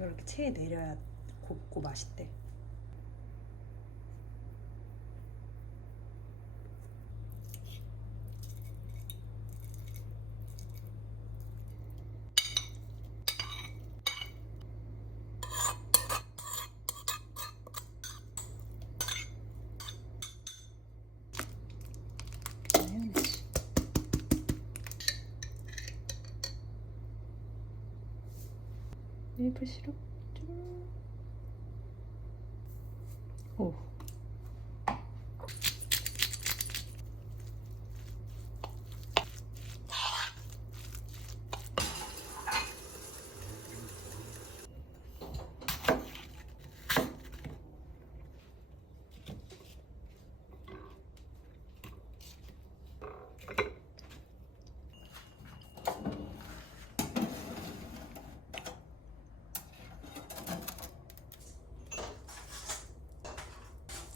이걸 이렇게 체에 내려야 곱고 맛있대. 마요네즈. 메이플 시럽 좀. 오.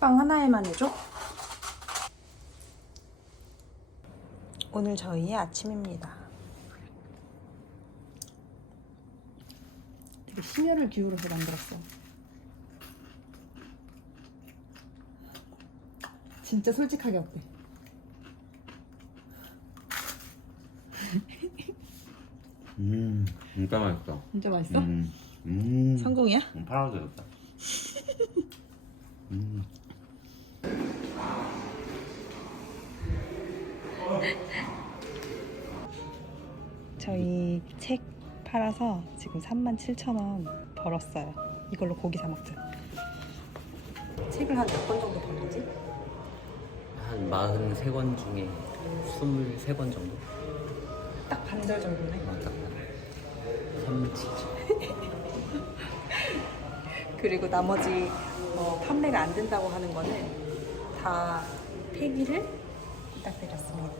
빵 하나에만 해줘? 오늘 저희의 아침입니다. 되게 심혈을 기울여서 만들었어. 진짜 솔직하게 어때? 음, 진짜 맛있어. 진짜 맛있어? 음, 음. 성공이야? 음, 팔아줘야겠다. 음. 팔아서 지금 37,000원 벌었어요. 이걸로 고기 사 먹자. 책을 한 몇 권 정도 벌었지? 한 43권 중에 23권 정도? 딱 반절 정도네. 맞다. 37권. 그리고 나머지 뭐 판매가 안 된다고 하는 거는 다 폐기를 부탁드렸습니다.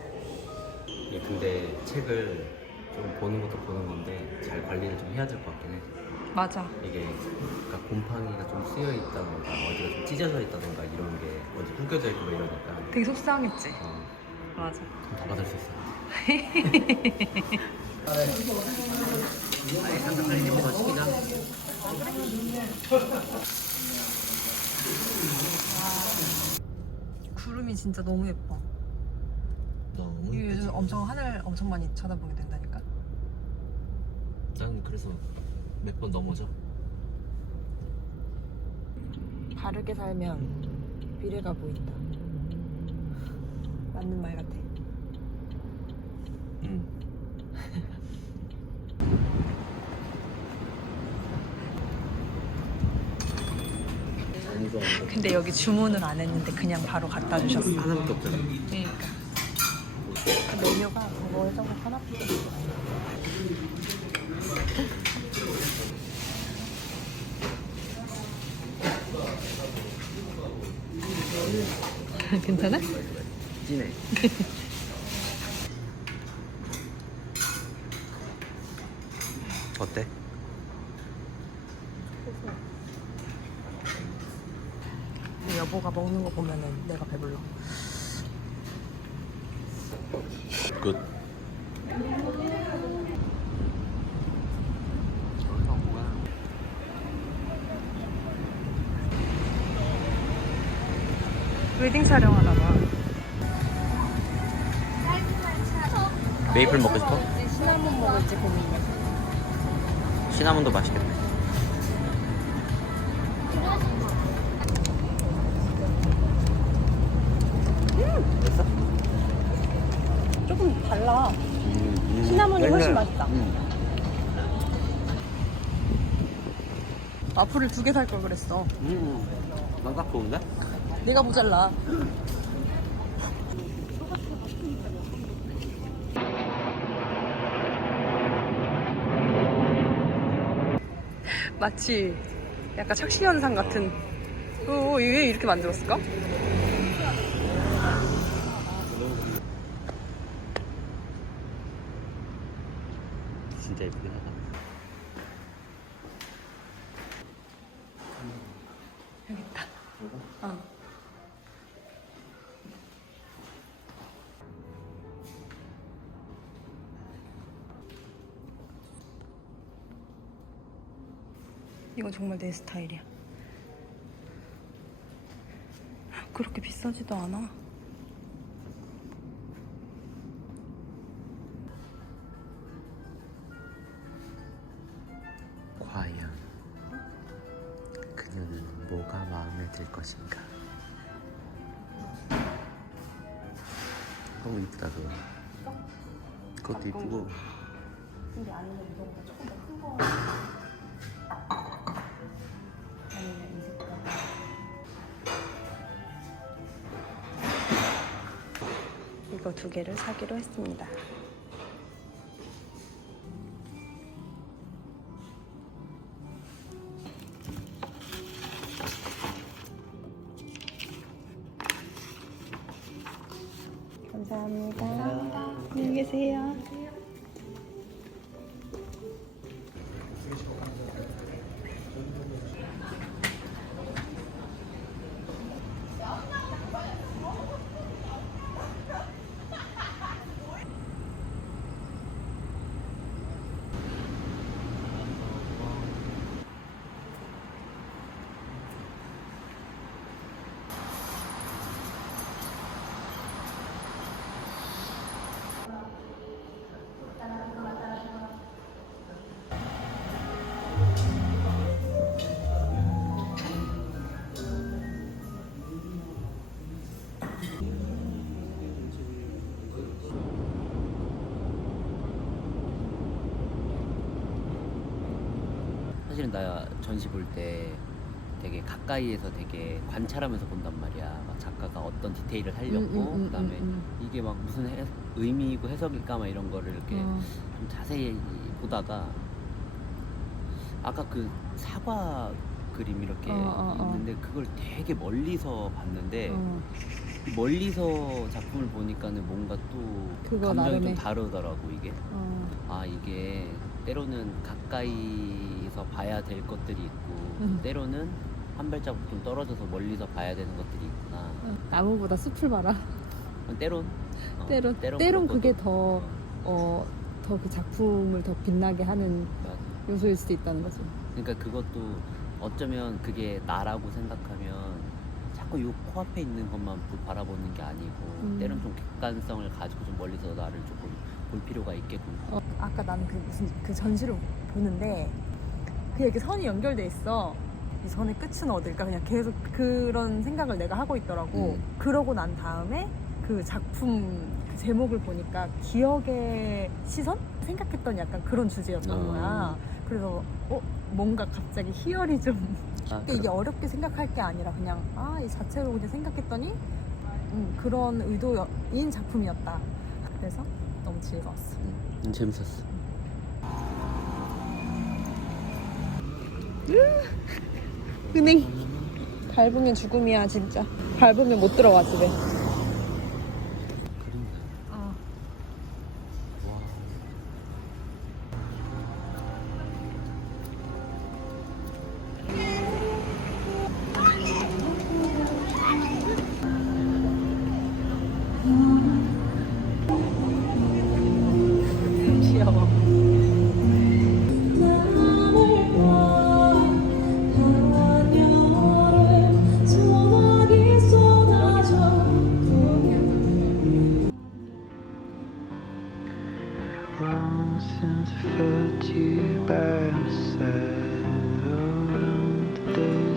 예, 근데 책을 좀 보는 것도 보는 건데 잘 관리를 좀 해야 될 것 같긴 해. 맞아. 이게 그러니까 곰팡이가 좀 쓰여 있다던가 어디가 좀 찢어져 있다던가 이런 게 어디 구겨져 있고 뭐 이러니까 되게 속상했지. 어, 맞아. 좀더 받을 수 있어. 구름이 진짜 너무 예뻐. 너무 이게 요즘 엄청 하늘 엄청 많이 쳐다보게 된다 난 그래서 몇 번 넘어져. 바르게 살면 미래가 보인다. 맞는 말 같아. 응. 근데 여기 주문을 안 했는데 그냥 바로 갖다 주셨어. 하나밖에 없잖아. 그러니까. 그 메뉴가 그거 해서 하나밖에 없어. 괜찮아? 진해. 어때? 여보가 먹는 거 보면은 내가 배불러. 끝. 웨딩 촬영하나 봐. 메이플 먹고 싶어? 시나몬 먹을지 고민이야. 시나몬도 맛있겠네. 됐어? 조금 달라. 시나몬이 훨씬 맛있다. 와플을 두 개 살 걸 그랬어. 음, 난딱 좋은데? 내가 모자라. 마치 약간 착시현상 같은. 어, 왜 이렇게 만들었을까? 진짜 예쁘긴 하다. 여기 있다. 어. 이거 정말 내 스타일이야. 그렇게 비싸지도 않아. 과연 그녀는 뭐가 마음에 들 것인가? 너무 이쁘다 그거. 그것도 이쁘고. 근데 아니면 이거보다 조금 더 큰 거. 이거 두 개를 사기로 했습니다. 감사합니다. 안녕히 계세요. 사실은 나 전시 볼 때 되게 가까이에서 되게 관찰하면서 본단 말이야. 막 작가가 어떤 디테일을 살렸고, 음, 음, 음, 그다음에 음, 이게 막 무슨 해- 의미이고 해석일까 막 이런 거를 이렇게 어. 좀 자세히 보다가 아까 그 사과 그림 이렇게 어, 어, 어. 있는데 그걸 되게 멀리서 봤는데 어. 멀리서 작품을 보니까는 뭔가 또 그거 감정이 나름의- 좀 다르더라고 이게. 어. 아 이게 때로는 가까이 서 봐야 될 것들이 있고 음. 때로는 한 발자국 좀 떨어져서 멀리서 봐야 되는 것들이 있구나 나무보다 숲을 봐라. 어, 때론 어, 때론 때론 때론 그게 더 어, 어, 더 그 작품을 더 빛나게 하는 맞아. 요소일 수도 있다는 거지. 그러니까 그것도 어쩌면 그게 나라고 생각하면 자꾸 요 코앞에 있는 것만 보- 바라보는 게 아니고 음. 때론 좀 객관성을 가지고 좀 멀리서 나를 조금 볼 필요가 있겠구나 어, 아까 나는 그 무슨 그 전시를 보는데 그 이렇게 선이 연결돼 있어. 이 선의 끝은 어딜까? 그냥 계속 그런 생각을 내가 하고 있더라고. 음. 그러고 난 다음에 그 작품 그 제목을 보니까 기억의 시선? 생각했던 약간 그런 주제였던 어. 거야. 그래서 어 뭔가 갑자기 희열이 좀 아, 그러니까 이게 어렵게 생각할 게 아니라 그냥 아 이 자체로 그냥 생각했더니 음, 그런 의도인 작품이었다. 그래서 너무 즐거웠어. 음, 재밌었어 은행 밟으면 죽음이야 진짜. 밟으면 못 들어가 집에. Since I felt you by my side. Around the day